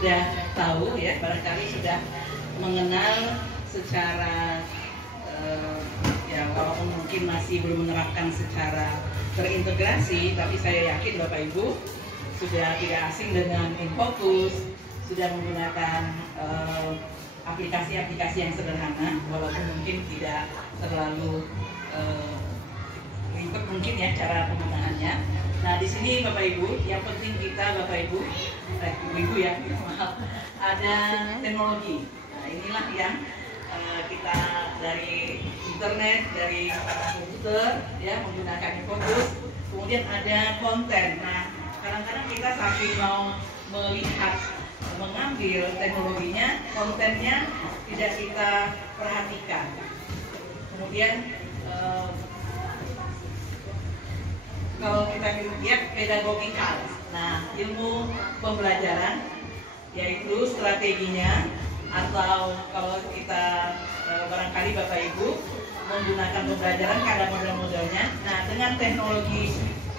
sudah tahu ya, barangkali sudah mengenal secara ya walaupun mungkin masih belum menerapkan secara terintegrasi, tapi saya yakin Bapak Ibu sudah tidak asing dengan InFocus, sudah menggunakan aplikasi-aplikasi yang sederhana, walaupun mungkin tidak terlalu ribet mungkin ya cara penggunaannya. Nah di sini Bapak Ibu, yang penting kita Bapak Ibu, Ibu ya, maaf, ada teknologi. Nah inilah yang kita dari internet, dari komputer ya menggunakan InFocus, kemudian ada konten. Nah kadang-kadang kita saking mau melihat, mengambil teknologinya, kontennya tidak kita perhatikan. Kemudian kalau kita lihat pedagogikal, nah ilmu pembelajaran yaitu strateginya, atau kalau kita barangkali Bapak Ibu menggunakan pembelajaran ada model-modelnya. Nah dengan teknologi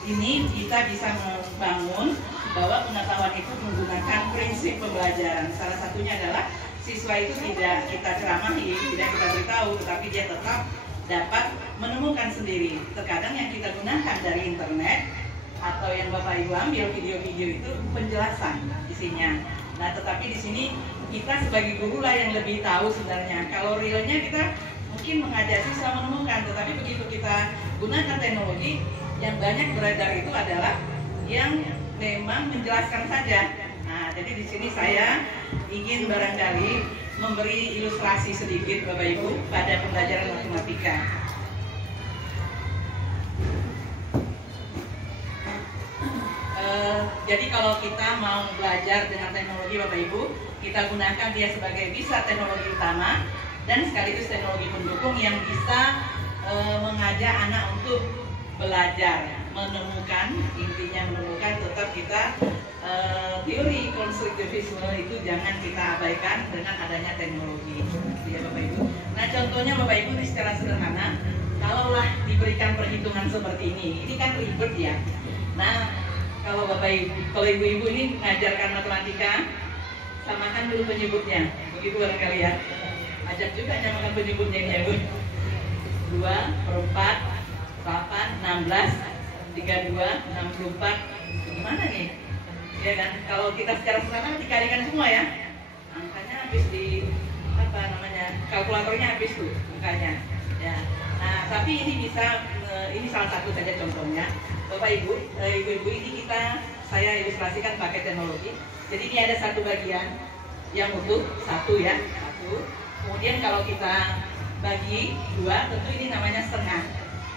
ini kita bisa membangun bahwa pengetahuan itu menggunakan prinsip pembelajaran. Salah satunya adalah siswa itu tidak kita ceramahi, tidak kita beritahu, tetapi dia tetap dapat menemukan sendiri. Terkadang yang kita gunakan dari internet atau yang Bapak Ibu ambil video-video itu penjelasan isinya. Nah, tetapi di sini kita sebagai guru lah yang lebih tahu sebenarnya. Kalau realnya kita mungkin mengajak siswa menemukan, tetapi begitu kita gunakan teknologi, yang banyak beredar itu adalah yang memang menjelaskan saja. Nah, jadi di sini saya ingin barangkali memberi ilustrasi sedikit Bapak Ibu pada pembelajaran matematika. Jadi kalau kita mau belajar dengan teknologi Bapak Ibu, kita gunakan dia sebagai bisa teknologi utama dan sekaligus teknologi pendukung yang bisa mengajak anak untuk belajar, menemukan, intinya menemukan. Tetap kita teori konstruktivisme itu jangan kita abaikan dengan adanya teknologi ya Bapak Ibu. Nah contohnya Bapak Ibu ini secara sederhana, kalaulah diberikan perhitungan seperti ini kan ribet ya. Nah kalau Bapak Ibu, kalau Ibu-Ibu ini mengajarkan matematika, samakan dulu penyebutnya, begitu barangkali ya. Ajak juga nyamakan penyebutnya ini ya Bu. 2 per 4, 8, 16, 32, 64, gimana nih? Ya kan, kalau kita secara sederhana dikalikan semua ya, angkanya habis di kalkulatornya habis tuh angkanya. Ya. Nah, tapi ini bisa, ini salah satu saja contohnya. Bapak Ibu, Ibu-Ibu ini saya ilustrasikan pakai teknologi. Jadi ini ada satu bagian yang utuh, satu ya, satu. Kemudian kalau kita bagi dua, tentu ini namanya setengah.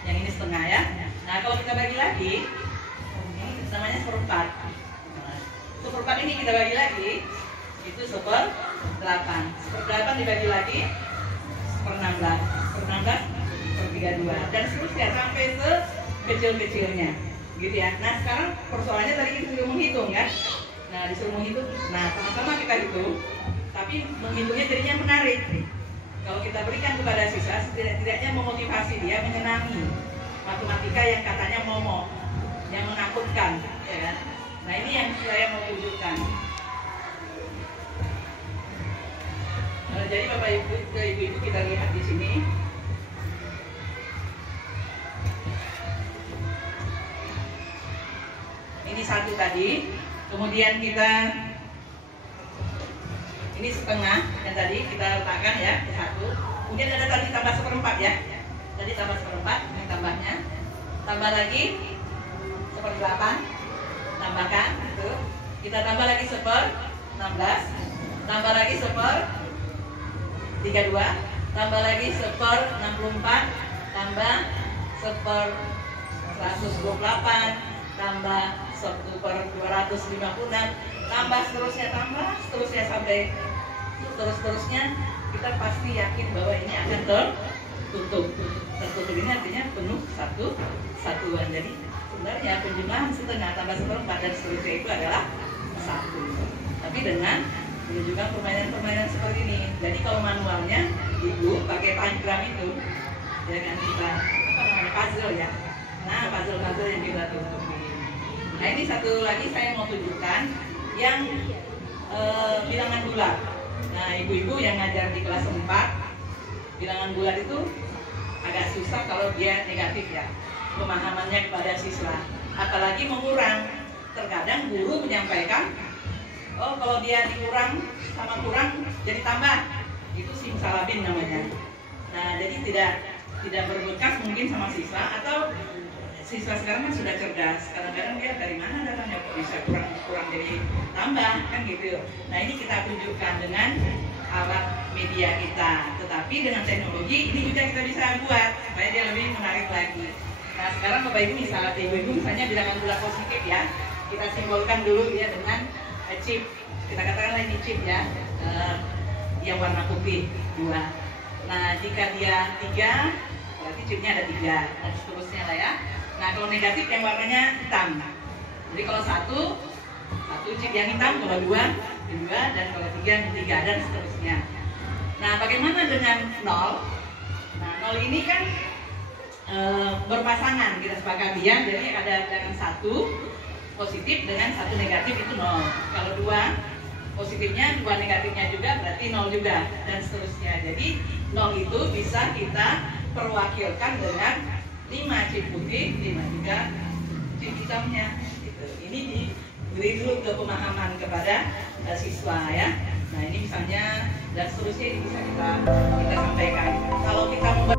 Yang ini setengah ya. Nah kalau kita bagi lagi, ini namanya seperempat. Seperempat ini kita bagi lagi, itu 1/8. 1/8 dibagi lagi, 1/16. 1/16, 1/32. Dan seterusnya sampai kecil-kecilnya, gitu ya. Nah sekarang persoalannya tadi kita disuruh menghitung kan. Nah disuruh menghitung, nah sama-sama kita hitung, tapi menghitungnya jadinya menarik. Kalau kita berikan kepada siswa, setidaknya memotivasi dia, menyenangi matematika yang katanya momok, yang menakutkan, ya kan. Nah ini yang saya mau tunjukkan. Jadi Bapak Ibu kita lihat di sini. Ini satu tadi, kemudian kita ini setengah yang tadi kita letakkan ya, satu. Kemudian ada tadi tambah 1/4 ya, tadi tambah 1/4, ini tambahnya, tambah lagi 1/8, tambahkan itu. Kita tambah lagi 1/16, tambah lagi 1/32, tambah lagi 1/64, tambah 1/128, tambah 1/256, tambah seterusnya sampai terus-terusnya, kita pasti yakin bahwa ini akan tertutup. Tertutup ini artinya penuh satuan. Jadi sebenarnya penjumlahan setengah tambah 1/4 dan seterusnya itu adalah 1. Tapi dengan menunjukkan permainan-permainan seperti ini. Jadi kalau manualnya Ibu pakai pentagram itu, ya kan, kita puzzle ya. Nah puzzle yang kita tutup. Nah ini satu lagi saya mau tunjukkan yang bilangan bulat. Nah, ibu-ibu yang ngajar di kelas 4, bilangan bulat itu agak susah kalau dia negatif ya, pemahamannya kepada siswa. Apalagi mengurang. Terkadang guru menyampaikan, oh kalau dia dikurang sama kurang jadi tambah. Itu simsalabim namanya. Nah, jadi tidak berbekas mungkin sama siswa, atau siswa sekarang kan sudah cerdas. Kadang-kadang dia dari mana datangnya kok bisa kurang jadi tambah kan gitu. Nah, ini kita tunjukkan dengan alat media kita. Tetapi dengan teknologi ini juga kita bisa buat supaya dia lebih menarik lagi. Nah, sekarang Bapak Ibu misalnya bilangan bulat positif ya. Kita simbolkan dulu ya dengan chip. Kita katakanlah ini chip ya, yang warna putih 2. Nah, jika dia 3, berarti chipnya ada 3 dan seterusnya lah ya. Nah, kalau negatif yang warnanya hitam. Jadi kalau satu chip yang hitam, kalau 2, dan kalau 3 dan seterusnya. Nah, bagaimana dengan 0? Nah, 0 ini kan berpasangan, kita sepakati ya. Jadi ada dengan 1 positif dengan 1 negatif itu 0. Kalau 2 positifnya, 2 negatifnya juga berarti 0 juga dan seterusnya. Jadi 0 itu bisa kita perwakilkan dengan 5 chip putih, 5 juga chip hitamnya. Gitu. Ini diberi dulu ke pemahaman kepada siswa ya. Nah, ini misalnya dan seterusnya ini bisa kita sampaikan. Kalau kita